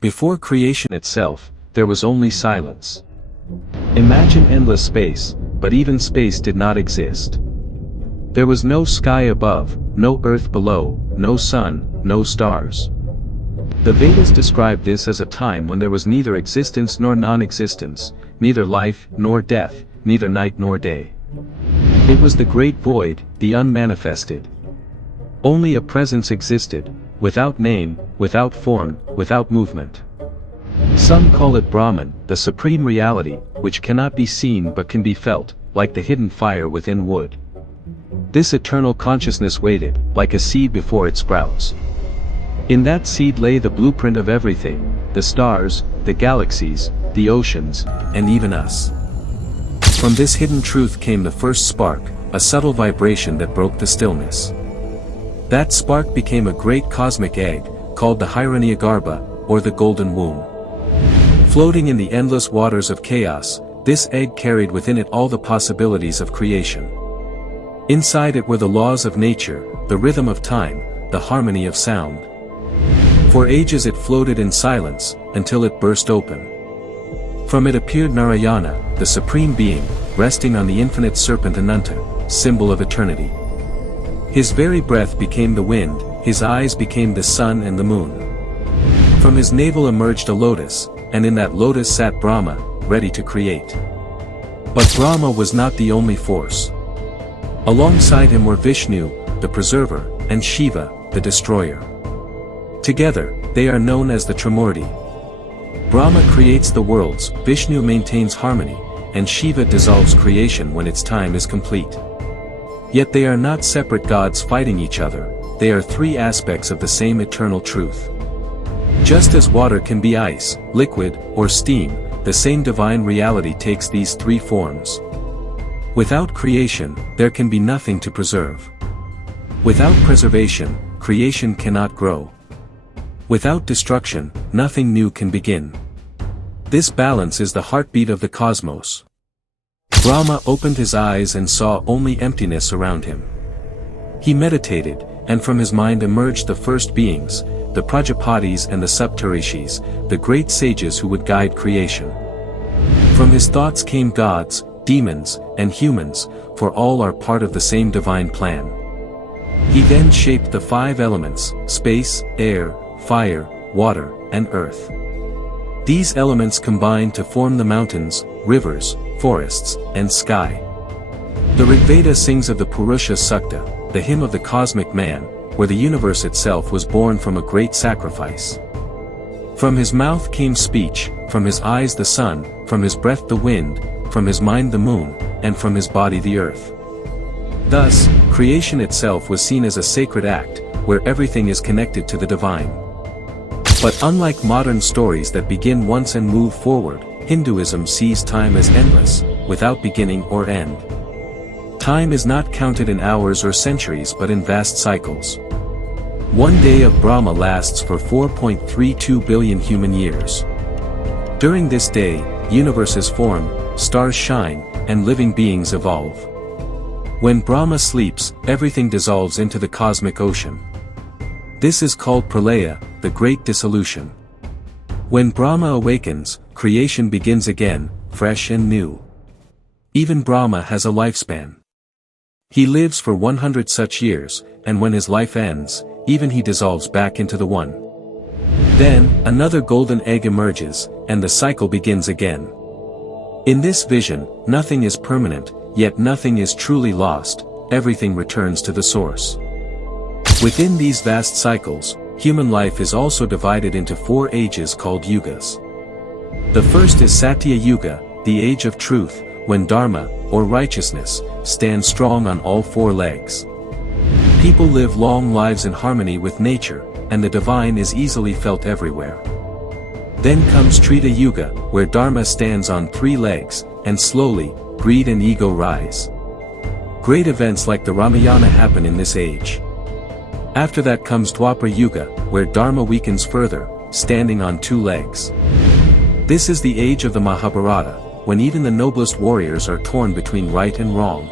Before creation itself, there was only silence. Imagine endless space, but even space did not exist. There was no sky above, no earth below, no sun, no stars. The Vedas describe this as a time when there was neither existence nor non-existence, neither life nor death, neither night nor day. It was the great void, the unmanifested. Only a presence existed, without name, without form, without movement. Some call it Brahman, the supreme reality, which cannot be seen but can be felt, like the hidden fire within wood. This eternal consciousness waited, like a seed before it sprouts. In that seed lay the blueprint of everything, the stars, the galaxies, the oceans, and even us. From this hidden truth came the first spark, a subtle vibration that broke the stillness. That spark became a great cosmic egg, called the Hiranyagarbha, or the golden womb. Floating in the endless waters of chaos, this egg carried within it all the possibilities of creation. Inside it were the laws of nature, the rhythm of time, the harmony of sound. For ages it floated in silence, until it burst open. From it appeared Narayana, the supreme being, resting on the infinite serpent Ananta, symbol of eternity. His very breath became the wind, his eyes became the sun and the moon. From his navel emerged a lotus, and in that lotus sat Brahma, ready to create. But Brahma was not the only force. Alongside him were Vishnu, the preserver, and Shiva, the destroyer. Together, they are known as the Trimurti. Brahma creates the worlds, Vishnu maintains harmony, and Shiva dissolves creation when its time is complete. Yet they are not separate gods fighting each other, they are three aspects of the same eternal truth. Just as water can be ice, liquid, or steam, the same divine reality takes these three forms. Without creation, there can be nothing to preserve. Without preservation, creation cannot grow. Without destruction, nothing new can begin. This balance is the heartbeat of the cosmos. Brahma opened his eyes and saw only emptiness around him. He meditated, and from his mind emerged the first beings, the Prajapatis and the Saptarishis, the great sages who would guide creation. From his thoughts came gods, demons, and humans, for all are part of the same divine plan. He then shaped the five elements, space, air, fire, water, and earth. These elements combine to form the mountains, rivers, forests, and sky. The Rigveda sings of the Purusha Sukta, the hymn of the cosmic man, where the universe itself was born from a great sacrifice. From his mouth came speech, from his eyes the sun, from his breath the wind, from his mind the moon, and from his body the earth. Thus, creation itself was seen as a sacred act, where everything is connected to the divine. But unlike modern stories that begin once and move forward, Hinduism sees time as endless, without beginning or end. Time is not counted in hours or centuries but in vast cycles. One day of Brahma lasts for 4.32 billion human years. During this day, universes form, stars shine, and living beings evolve. When Brahma sleeps, everything dissolves into the cosmic ocean. This is called Pralaya, the Great Dissolution. When Brahma awakens, creation begins again, fresh and new. Even Brahma has a lifespan. He lives for 100 such years, and when his life ends, even he dissolves back into the one. Then, another golden egg emerges, and the cycle begins again. In this vision, nothing is permanent, yet nothing is truly lost, everything returns to the source. Within these vast cycles, human life is also divided into 4 ages called Yugas. The first is Satya Yuga, the age of truth, when Dharma, or righteousness, stands strong on all 4 legs. People live long lives in harmony with nature, and the divine is easily felt everywhere. Then comes Treta Yuga, where Dharma stands on 3 legs, and slowly, greed and ego rise. Great events like the Ramayana happen in this age. After that comes Dwapara Yuga, where Dharma weakens further, standing on 2 legs. This is the age of the Mahabharata, when even the noblest warriors are torn between right and wrong.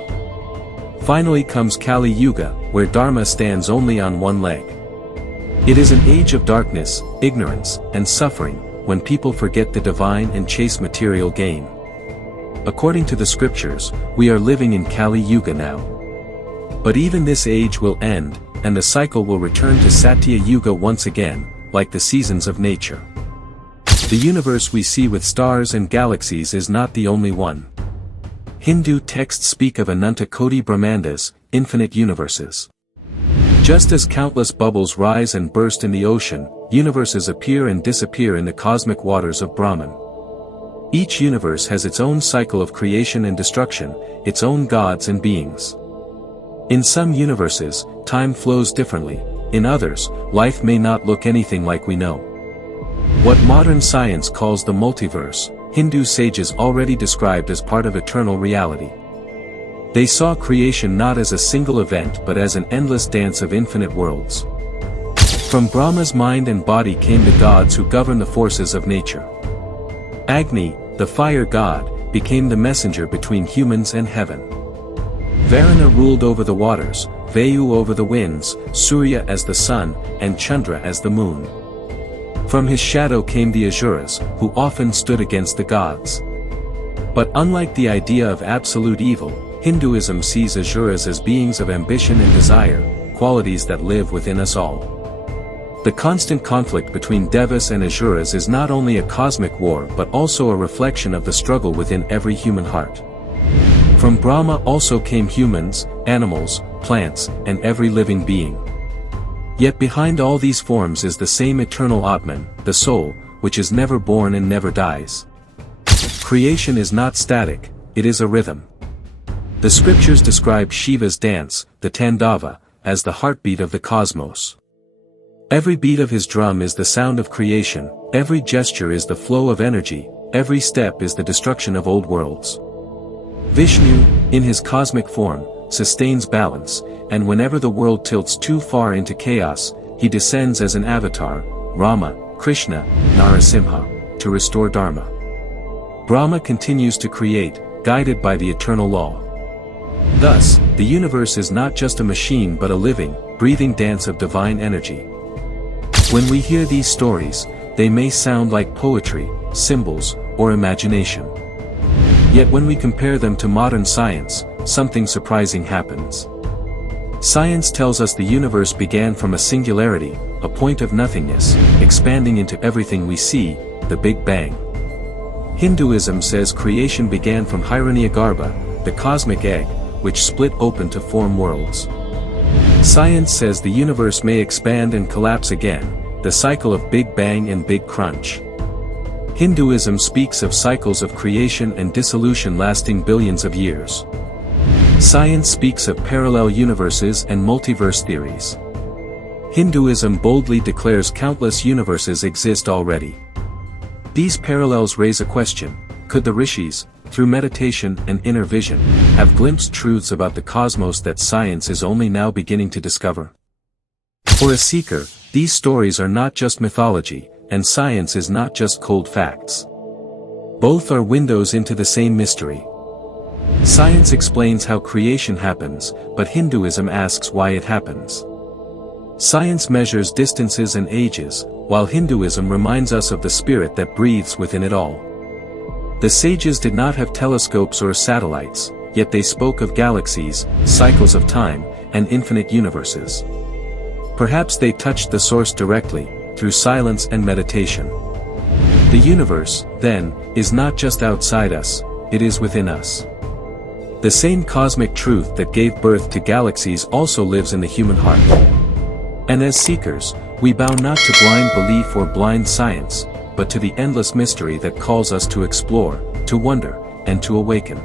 Finally comes Kali Yuga, where Dharma stands only on 1 leg. It is an age of darkness, ignorance, and suffering, when people forget the divine and chase material gain. According to the scriptures, we are living in Kali Yuga now. But even this age will end, and the cycle will return to Satya Yuga once again, like the seasons of nature. The universe we see with stars and galaxies is not the only one. Hindu texts speak of Ananta Koti Brahmandas, infinite universes. Just as countless bubbles rise and burst in the ocean, universes appear and disappear in the cosmic waters of Brahman. Each universe has its own cycle of creation and destruction, its own gods and beings. In some universes, time flows differently, in others, life may not look anything like we know. What modern science calls the multiverse, Hindu sages already described as part of eternal reality. They saw creation not as a single event but as an endless dance of infinite worlds. From Brahma's mind and body came the gods who govern the forces of nature. Agni, the fire god, became the messenger between humans and heaven. Varuna ruled over the waters, Vayu over the winds, Surya as the sun, and Chandra as the moon. From his shadow came the Asuras, who often stood against the gods. But unlike the idea of absolute evil, Hinduism sees Asuras as beings of ambition and desire, qualities that live within us all. The constant conflict between Devas and Asuras is not only a cosmic war but also a reflection of the struggle within every human heart. From Brahma also came humans, animals, plants, and every living being. Yet behind all these forms is the same eternal Atman, the soul, which is never born and never dies. Creation is not static, it is a rhythm. The scriptures describe Shiva's dance, the Tandava, as the heartbeat of the cosmos. Every beat of his drum is the sound of creation, every gesture is the flow of energy, every step is the destruction of old worlds. Vishnu, in his cosmic form, sustains balance, and whenever the world tilts too far into chaos, he descends as an avatar, Rama, Krishna, Narasimha, to restore Dharma. Brahma continues to create, guided by the eternal law. Thus, the universe is not just a machine but a living, breathing dance of divine energy. When we hear these stories, they may sound like poetry, symbols, or imagination. Yet when we compare them to modern science, something surprising happens. Science tells us the universe began from a singularity, a point of nothingness, expanding into everything we see, the Big Bang. Hinduism says creation began from Hiranyagarbha, the cosmic egg, which split open to form worlds. Science says the universe may expand and collapse again, the cycle of Big Bang and Big Crunch. Hinduism speaks of cycles of creation and dissolution lasting billions of years. Science speaks of parallel universes and multiverse theories. Hinduism boldly declares countless universes exist already. These parallels raise a question: could the rishis, through meditation and inner vision, have glimpsed truths about the cosmos that science is only now beginning to discover? For a seeker, these stories are not just mythology, and science is not just cold facts. Both are windows into the same mystery. Science explains how creation happens, but Hinduism asks why it happens. Science measures distances and ages, while Hinduism reminds us of the spirit that breathes within it all. The sages did not have telescopes or satellites, yet they spoke of galaxies, cycles of time, and infinite universes. Perhaps they touched the source directly, through silence and meditation. The universe, then, is not just outside us, it is within us. The same cosmic truth that gave birth to galaxies also lives in the human heart. And as seekers, we bow not to blind belief or blind science, but to the endless mystery that calls us to explore, to wonder, and to awaken.